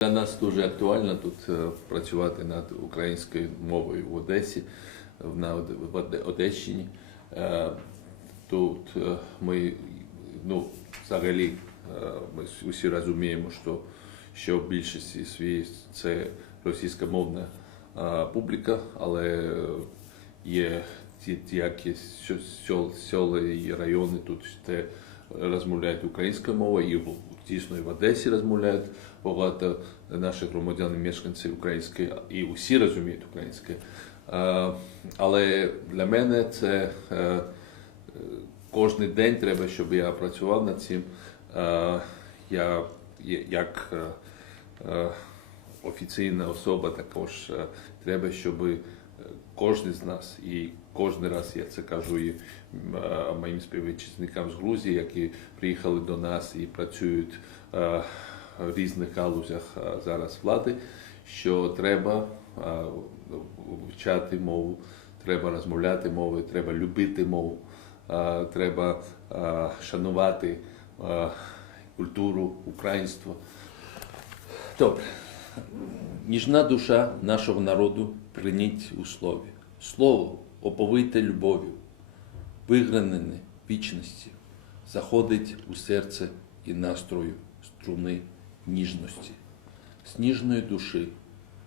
Для нас дуже актуально тут е, працювати над українською мовою в Одесі, в- на Одещині. Е, Тут е, ми, ну, взагалі, ми усі розуміємо, що, що в більшості своїй це російськомовна публіка, але є якісь сьо- сел, села і райони тут де розмовляють українською мовою, і дійсно і в Одесі розмовляють багато наших громадян і мешканців української, і усі розуміють українське. Але для мене це е, кожен день треба, щоб я працював над цим. Я як е, е, офіційна особа також треба, щоб кожен з нас, і кожен раз я це кажу і моїм співвітчизникам з Грузії, які приїхали до нас і працюють е, в різних галузях е, зараз влади, що треба е, вивчати мову, треба розмовляти мовою, треба любити мову, треба шанувати культуру, українство. Добре. Ніжна душа нашого народу прийніть у слові. Слово оповите любов'ю, вигранене вічності, заходить у серце і настрою струни ніжності. З ніжної душі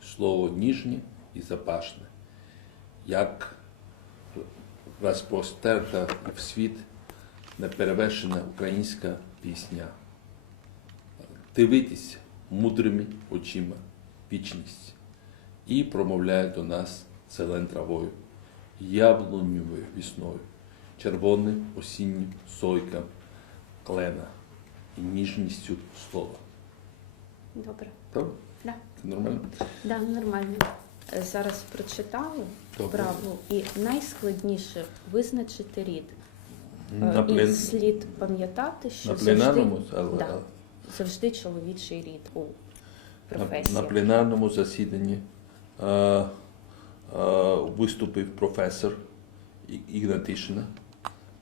слово ніжнє і запашне, як розпростерта в світ неперевершена українська пісня. Дивитися мудрими очима вічність і промовляє до нас зелен травою, яблуневою вісною, червоним осіннім сойкам клена і ніжністю слова. Добре. Добре? Да. Це нормально? Да, нормально. Е, Зараз прочитали Добре. і найскладніше визначити рід. Е, На, І плен... слід пам'ятати, що на завжди, пленарному але- да, завжди чоловічий рід у професії. на пленарному засіданні е, е, виступив професор Ігнатишина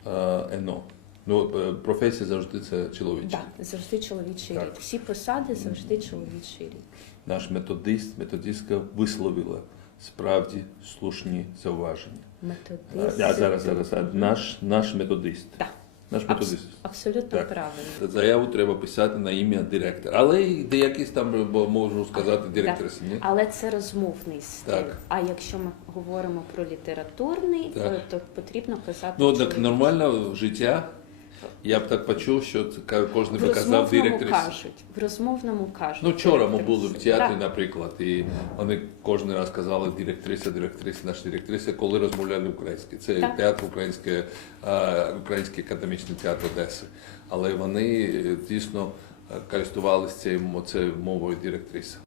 е, ЕНО. Ну, е, професія завжди це чоловіча. Да, завжди чоловічий Так. рід. Всі посади завжди чоловічий рід. Наш методист, методистка висловила справді слушні зауваження. Методист. Я зараз, зараз, а наш, наш методист. Да. Наш методист. абсолютно Так. правильно. Заяву треба писати на ім'я директора. Але й деякісь там бо можу сказати директор ні? Але це розмовний стиль. Так. А якщо ми говоримо про літературний, Так. е, то потрібно писати. Ну, так нормально життя. Я б так почув, що це кожен би казав розмовному кажуть. В розмовному кажуть. Ну, вчора ми були в театрі, Так. наприклад, і вони кожен раз казали директриса, директриса, наша директриса, коли розмовляли українське. Це Так. театр українське, Український академічний театр Одеси. Але вони е, дійсно е, користувалися цією мовою директриса.